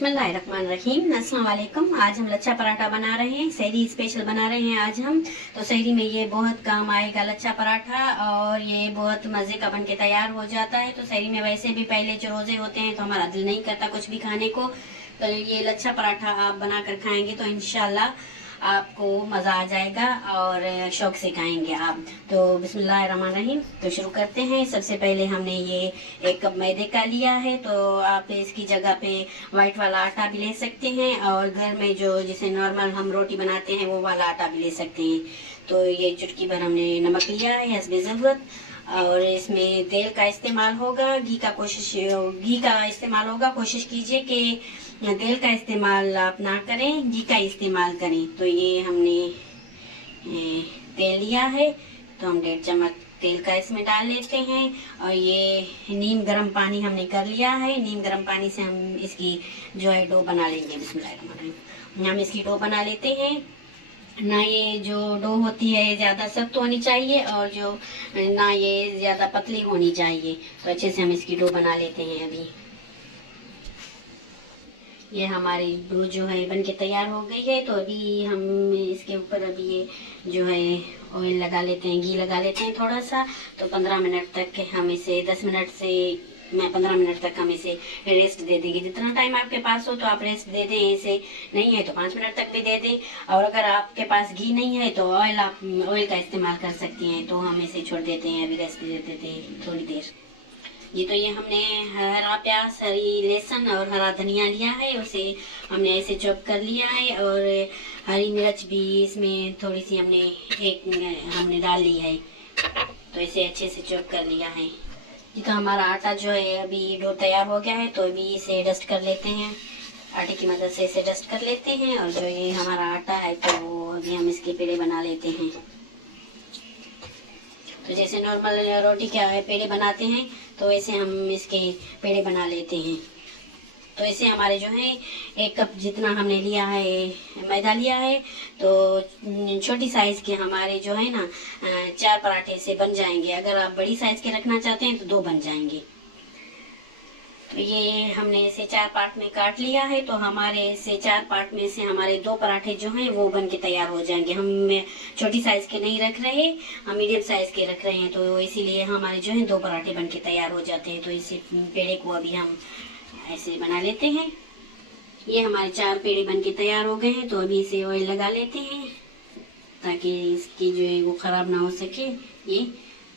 बिस्मिल्लाहिर्रहमानिर्रहीम। अस्सलाम वालेकुम। आज हम लच्छा पराठा बना रहे हैं, सहरी स्पेशल बना रहे हैं आज हम। तो सहरी में ये बहुत काम आएगा लच्छा पराठा, और ये बहुत मज़े का बन के तैयार हो जाता है। तो सहरी में वैसे भी पहले जो रोज़े होते हैं तो हमारा दिल नहीं करता कुछ भी खाने को, तो ये लच्छा पराठा आप बना कर खाएंगे तो इंशाल्लाह आपको मज़ा आ जाएगा और शौक से खाएंगे आप। तो बिस्मिल्लाहिर्रहमानिर्रहीम। तो शुरू करते हैं। सबसे पहले हमने ये 1 कप मैदे का लिया है, तो आप इसकी जगह पे वाइट वाला आटा भी ले सकते हैं, और घर में जो जिसे नॉर्मल हम रोटी बनाते हैं वो वाला आटा भी ले सकते हैं। तो ये चुटकी भर हमने नमक लिया है हस्बे ज़रूरत, और इसमें तेल का इस्तेमाल होगा, घी का इस्तेमाल होगा। कोशिश कीजिए कि तेल का इस्तेमाल आप ना करें, घी का इस्तेमाल करें। तो ये हमने तेल लिया है, तो हम 1.5 चम्मच तेल का इसमें डाल लेते हैं। और ये नीम गर्म पानी हमने कर लिया है, नीम गर्म पानी से हम इसकी जो है डो बना लेंगे। बिस्मिल्लाहिर्रहमानिर्रहीम। हम इसकी डो बना लेते हैं। ना ये जो डो होती है ज़्यादा सख्त होनी चाहिए, और जो ना ये ज़्यादा पतली होनी चाहिए। तो अच्छे से हम इसकी डो बना लेते हैं। अभी ये हमारी डो जो है बन के तैयार हो गई है। तो अभी हम इसके ऊपर अभी ये जो है ऑयल लगा लेते हैं, घी लगा लेते हैं थोड़ा सा। तो 15 मिनट तक हम इसे 10 मिनट से 15 मिनट तक हम इसे रेस्ट दे देंगे। जितना टाइम आपके पास हो तो आप रेस्ट दे दें, इसे नहीं है तो 5 मिनट तक भी दे दें। और अगर आपके पास घी नहीं है तो ऑयल का इस्तेमाल कर सकती हैं। तो हम इसे छोड़ देते हैं, अभी रेस्ट दे देते हैं थोड़ी देर। तो ये हमने हरा प्याज, हरी लहसुन और हरा धनिया लिया है, उसे हमने ऐसे चॉप कर लिया है। और हरी मिर्च भी इसमें थोड़ी सी हमने डाल ली है, तो इसे अच्छे से चॉप कर लिया है। तो हमारा आटा जो है अभी डो तैयार हो गया है, तो अभी इसे डस्ट कर लेते हैं। आटे की मदद से इसे डस्ट कर लेते हैं। और जो ये हमारा आटा है तो वो अभी हम इसके पेड़े बना लेते हैं। तो जैसे नॉर्मल रोटी के पेड़े बनाते हैं तो वैसे हम इसके पेड़े बना लेते हैं। तो ऐसे हमारे जो है 1 कप जितना हमने लिया है मैदा लिया है, तो छोटी साइज़ के हमारे जो है ना 4 पराठे से बन जाएंगे। अगर आप बड़ी साइज़ के रखना चाहते हैं तो 2 बन जाएंगे। तो ये हमने इसे 4 पार्ट में काट लिया है, तो हमारे इसे 4 पार्ट में से हमारे 2 पराठे जो हैं वो बन के तैयार हो जाएंगे। हम छोटी साइज़ के नहीं रख रहे, हम मीडियम साइज़ के रख रहे हैं, तो इसीलिए हमारे जो है 2 पराठे बन के तैयार हो जाते हैं। तो इसे पेड़े को अभी हम ऐसे बना लेते हैं। ये हमारे 4 पेड़े बन के तैयार हो गए हैं, तो अभी इसे ऑयल लगा लेते हैं ताकि इसकी जो है वो ख़राब ना हो सके ये।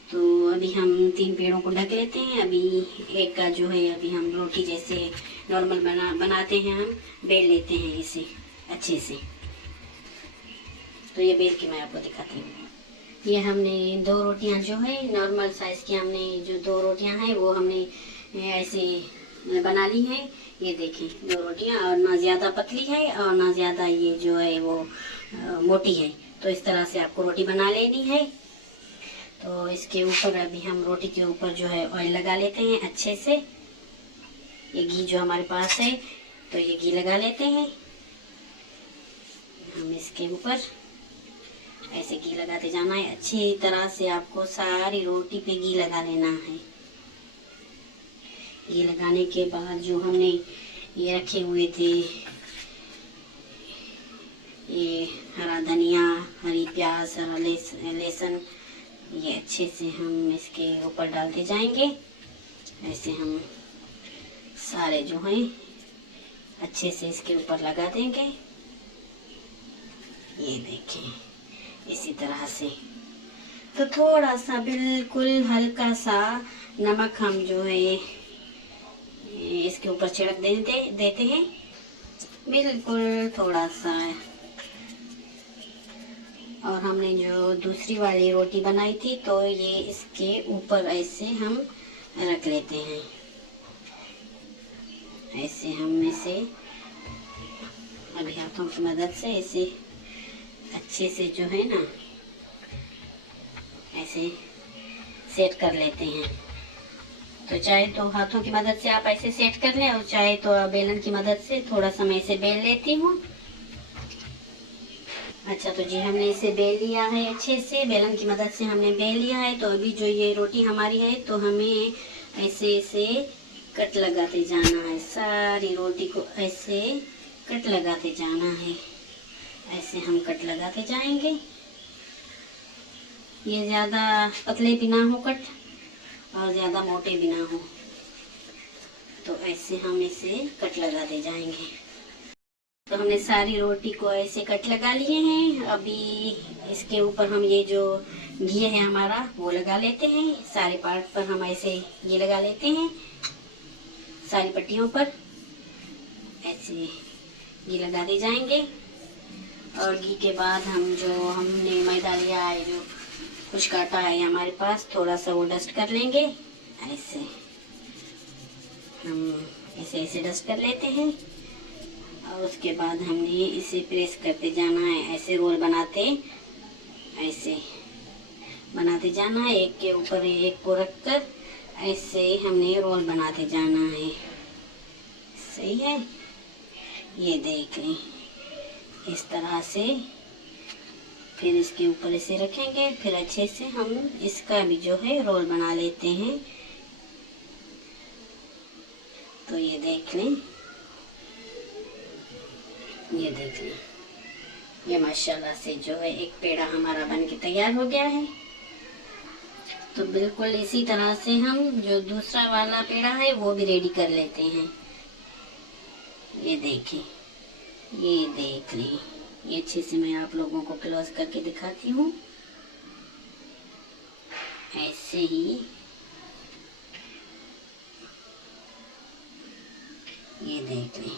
तो अभी हम 3 पेड़ों को ढक लेते हैं। अभी एक का जो है अभी हम रोटी जैसे नॉर्मल बनाते हैं, हम बेल लेते हैं इसे अच्छे से। तो ये बेल के मैं आपको दिखाती हूँ। ये हमने 2 रोटियां जो है नॉर्मल साइज़ की, हमने जो 2 रोटियां हैं वो हमने ऐसे बना ली हैं। ये देखें 2 रोटियां, और ना ज़्यादा पतली है और ना ज़्यादा ये जो है वो मोटी है। तो इस तरह से आपको रोटी बना लेनी है। तो इसके ऊपर अभी हम रोटी के ऊपर जो है ऑयल लगा लेते हैं अच्छे से। ये घी जो हमारे पास है तो ये घी लगा लेते हैं हम इसके ऊपर। ऐसे घी लगाते जाना है अच्छी तरह से, आपको सारी रोटी पे घी लगा लेना है। घी लगाने के बाद जो हमने ये रखे हुए थे ये हरा धनिया, हरी प्याज, हरा लहसुन, ये अच्छे से हम इसके ऊपर डालते जाएंगे। ऐसे हम सारे जो हैं अच्छे से इसके ऊपर लगा देंगे। ये देखें इसी तरह से। तो थोड़ा सा बिल्कुल हल्का सा नमक हम जो है इसके ऊपर छिड़क देते हैं, बिल्कुल थोड़ा सा। और हमने जो दूसरी वाली रोटी बनाई थी तो ये इसके ऊपर ऐसे हम रख लेते हैं। ऐसे हम इसे अभी हाथों की मदद से इसे अच्छे से जो है ना ऐसे सेट कर लेते हैं। तो चाहे तो हाथों की मदद से आप ऐसे सेट कर लें, और चाहे तो बेलन की मदद से थोड़ा सा मैं इसे बेल लेती हूँ। अच्छा, तो जी हमने इसे बेल लिया है अच्छे से, बेलन की मदद से हमने बेल लिया है। तो अभी जो ये रोटी हमारी है तो हमें ऐसे कट लगाते जाना है। सारी रोटी को ऐसे कट लगाते जाना है। ऐसे हम कट लगाते जाएंगे। ये ज़्यादा पतले भी ना हो कट और ज़्यादा मोटे भी ना हो, तो ऐसे हम इसे कट लगाते जाएंगे। तो हमने सारी रोटी को ऐसे कट लगा लिए हैं। अभी इसके ऊपर हम ये जो घी है हमारा वो लगा लेते हैं। सारे पार्ट पर हम ऐसे ये लगा लेते हैं, सारी पट्टियों पर ऐसे घी लगाते जाएंगे। और घी के बाद हम जो हमने मैदा लिया है, जो कुछ काटा है हमारे पास, थोड़ा सा वो डस्ट कर लेंगे। ऐसे हम ऐसे डस्ट कर लेते हैं। और उसके बाद हमने इसे प्रेस करते जाना है। ऐसे रोल बनाते ऐसे बनाते जाना है, एक के ऊपर एक को रखकर ऐसे हमने रोल बनाते जाना है। सही है, ये देख लें इस तरह से। फिर इसके ऊपर इसे रखेंगे, फिर अच्छे से हम इसका भी जो है रोल बना लेते हैं। तो ये देख लें, ये देख लें, ये माशाल्लाह से जो है एक पेड़ा हमारा बन के तैयार हो गया है। तो बिल्कुल इसी तरह से हम जो दूसरा वाला पेड़ा है वो भी रेडी कर लेते हैं। ये देखें, ये देख लें, ये अच्छे से मैं आप लोगों को क्लोज करके दिखाती हूँ। ऐसे ही ये देख लें,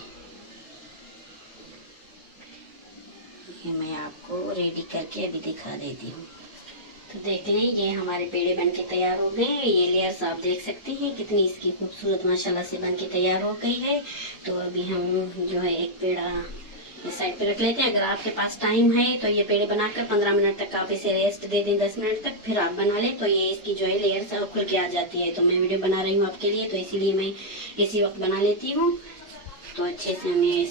ये मैं आपको रेडी करके अभी दिखा देती हूँ। तो देख लें, ये हमारे पेड़े बन के तैयार हो गए। ये लेयर्स आप देख सकते हैं कितनी इसकी खूबसूरत माशाल्लाह से बन के तैयार हो गई है। तो अभी हम जो है एक पेड़ा इस साइड पे रख लेते हैं। अगर आपके पास टाइम है तो ये पेड़े बनाकर 15 मिनट तक आप इसे रेस्ट दे दें, 10 मिनट तक, फिर आप बना लें तो ये इसकी जो है लेयर्स खुल के आ जाती है। तो मैं वीडियो बना रही हूँ आपके लिए, तो इसीलिए मैं इसी वक्त बना लेती हूँ। तो अच्छे से हमें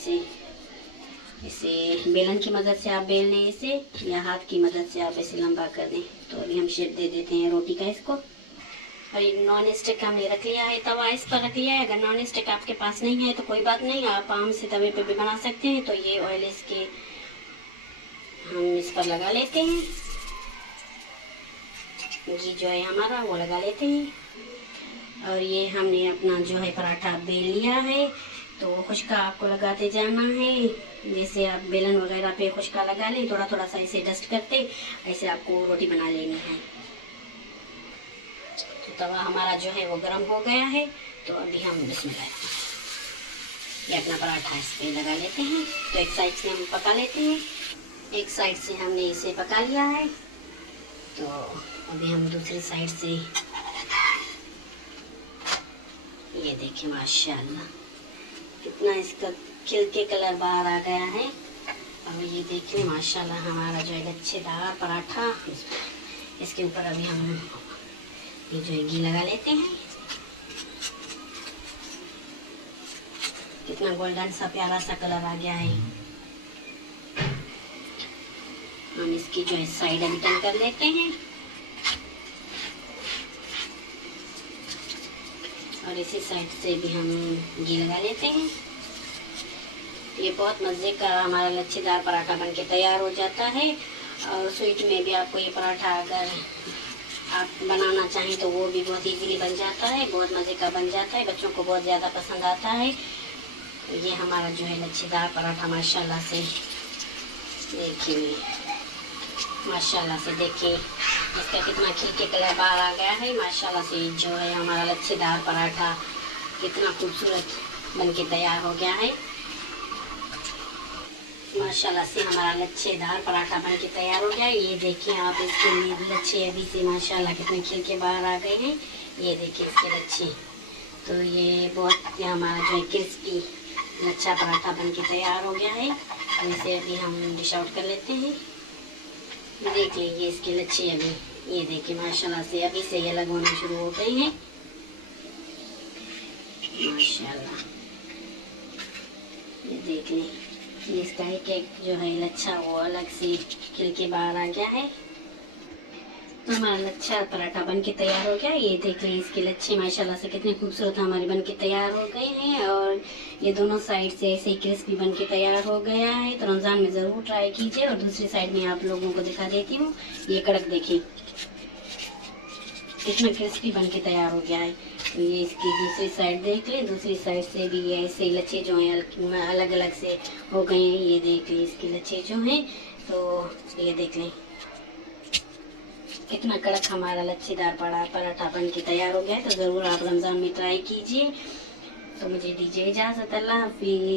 इसे बेलन की मदद से आप बेल लें इसे, या हाथ की मदद से आप इसे लंबा कर दें। तो अभी हम शेप दे देते हैं रोटी का इसको। और ये नॉन स्टिक हमने रख लिया है, तवा इस पर रख लिया है। अगर नॉन स्टिक आपके पास नहीं है तो कोई बात नहीं, आप आम से तवे पे भी बना सकते हैं। तो ये ऑयल इसके हम इस पर लगा लेते हैं, घी जो है हमारा वो लगा लेते हैं। और ये हमने अपना जो है पराठा बेल लिया है। तो खुशका आपको लगाते जाना है, जैसे आप बेलन वगैरह पे खुशका लगा लें, थोड़ा थोड़ा सा इसे डस्ट करते ऐसे आपको रोटी बना लेनी है। तो तवा हमारा जो है वो गर्म हो गया है। तो अभी हम बिस्मिल्लाह ये अपना पराठा इस पे लगा लेते हैं। तो एक साइड से हम पका लेते हैं, एक साइड से हमने इसे पका लिया है। तो अभी हम दूसरी साइड से, ये देखिए माशाल्लाह कितना इसका खिल के कलर बाहर आ गया है। अब ये देखिए माशाल्लाह हमारा जो है लच्छेदार पराठा, इसके ऊपर अभी हम ये जो है घी लगा लेते हैं। कितना गोल्डन सा प्यारा सा कलर आ गया है। हम इसकी जो है साइड अभी टर्न कर लेते हैं और इसी साइड से भी हम घी लगा लेते हैं। ये बहुत मज़े का हमारा लच्छेदार पराठा बनके तैयार हो जाता है। और स्वीट में भी आपको ये पराठा अगर आप बनाना चाहें तो वो भी बहुत इजीली बन जाता है, बहुत मज़े का बन जाता है, बच्चों को बहुत ज़्यादा पसंद आता है। तो ये हमारा जो है लच्छेदार पराठा माशाल्लाह से देखिए, माशाल्लाह से देखिए इसका कितना खिल के कलर बाहर आ गया है। माशाल्लाह से जो है हमारा लच्छेदार पराठा कितना खूबसूरत बनके तैयार हो गया है। माशाल्लाह से हमारा लच्छेदार पराठा बन के तैयार हो गया है। ये देखिए आप इसके लिए लच्छे अभी से माशाल्लाह कितने खिल के बाहर आ गए हैं। ये देखिए इसके लच्छे, तो ये बहुत हमारा जो है क्रिस्पी लच्छा पराठा बन के तैयार हो गया है। तो इसे अभी हम डिश आउट कर लेते हैं। देख लीजिए इसके लच्छे अभी, ये देखिए माशाल्लाह से अभी से ये अलग होना शुरू हो गए हैं माशाल्लाह। ये देख लें, इसका एक एक जो है लच्छा वो अलग से खिल के बाहर आ गया है। हमारा लच्छा पराठा बन के तैयार हो गया। ये देख लें, इसके लच्छे माशाल्लाह से कितने खूबसूरत हमारे बन के तैयार हो गए हैं और ये दोनों साइड से ऐसे ही क्रिस्पी बन के तैयार हो गया है। तो रमज़ान में ज़रूर ट्राई कीजिए। और दूसरी साइड में आप लोगों को दिखा देती हूँ। ये कड़क देखिए कितना क्रिस्पी बन के तैयार हो गया है। तो ये इसकी दूसरी साइड देख लें, दूसरी साइड से भी ऐसे लच्छे जो हैं अलग अलग से हो गए हैं। ये देख लें, इसके लच्छे जो हैं, तो ये देख लें कितना कड़क हमारा लच्छेदार पराठा बन के तैयार हो गया है। तो ज़रूर आप रमज़ान में ट्राई कीजिए। तो मुझे दीजिए इजाज़त। अल्लाह हाफिज़।